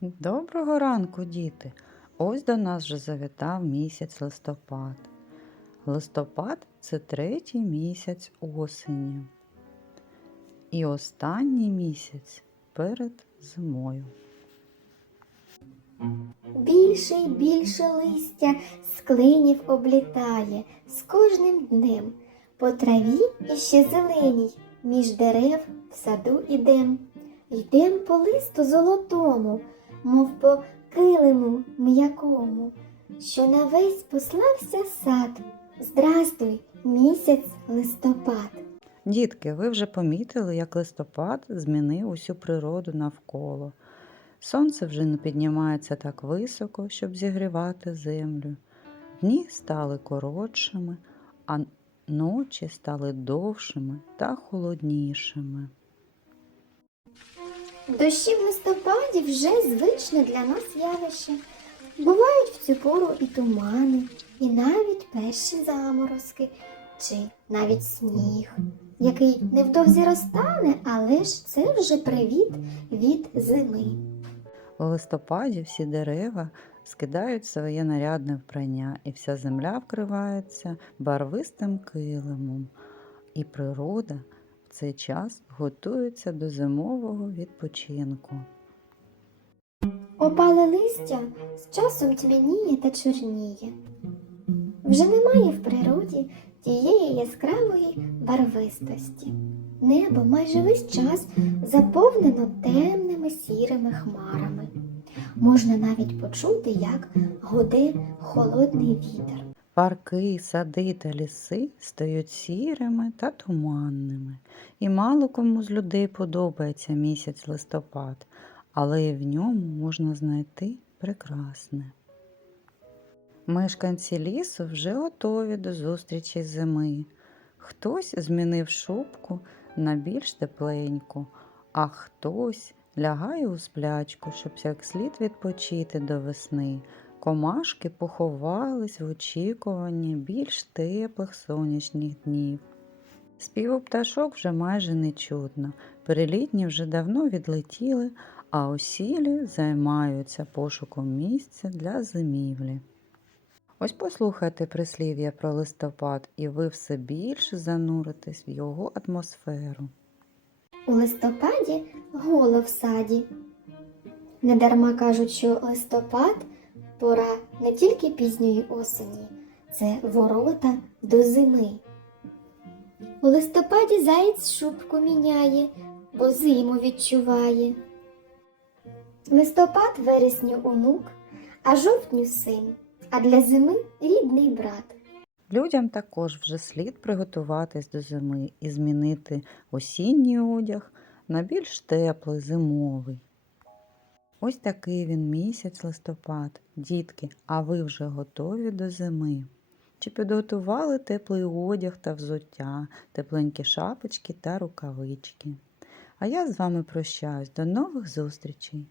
Доброго ранку, діти! Ось до нас вже завітав місяць листопад. Листопад це третій місяць осені. І останній місяць перед зимою. Більше й більше листя з клинів облітає з кожним днем. По траві іще зеленій, між дерев в саду ідем. Йдем по листу золотому, мов по килиму м'якому, що на весь послався сад. Здрастуй, місяць листопад. Дітки, ви вже помітили, як листопад змінив усю природу навколо. Сонце вже не піднімається так високо, щоб зігрівати землю. Дні стали коротшими, а ночі стали довшими та холоднішими. Дощі в листопаді вже звичне для нас явище. Бувають в цю пору і тумани, і навіть перші заморозки, чи навіть сніг, який невдовзі розтане, але ж це вже привіт від зими. У листопаді всі дерева скидають своє нарядне вбрання, і вся земля вкривається барвистим килимом, і природа цей час готується до зимового відпочинку. Опале листя з часом тьмяніє та чорніє. Вже немає в природі тієї яскравої барвистості. Небо майже весь час заповнено темними сірими хмарами. Можна навіть почути, як гуде холодний вітер. Парки, сади та ліси стають сірими та туманними, і мало кому з людей подобається місяць листопад, але і в ньому можна знайти прекрасне. Мешканці лісу вже готові до зустрічі зими. Хтось змінив шубку на більш тепленьку, а хтось лягає у сплячку, щоб як слід відпочити до весни. Комашки поховались в очікуванні більш теплих сонячних днів. Співу пташок вже майже не чутно, перелітні вже давно відлетіли, а осілі займаються пошуком місця для зимівлі. Ось послухайте прислів'я про листопад, і ви все більше зануритесь в його атмосферу. У листопаді голо в саді. Недарма кажуть, що листопад пора не тільки пізньої осені, це ворота до зими. У листопаді заєць шубку міняє, бо зиму відчуває. Листопад вересню онук, а жовтню син, а для зими рідний брат. Людям також вже слід приготуватись до зими і змінити осінній одяг на більш теплий зимовий. Ось такий він місяць листопад. Дітки, а ви вже готові до зими? Чи підготували теплий одяг та взуття, тепленькі шапочки та рукавички? А я з вами прощаюсь. До нових зустрічей!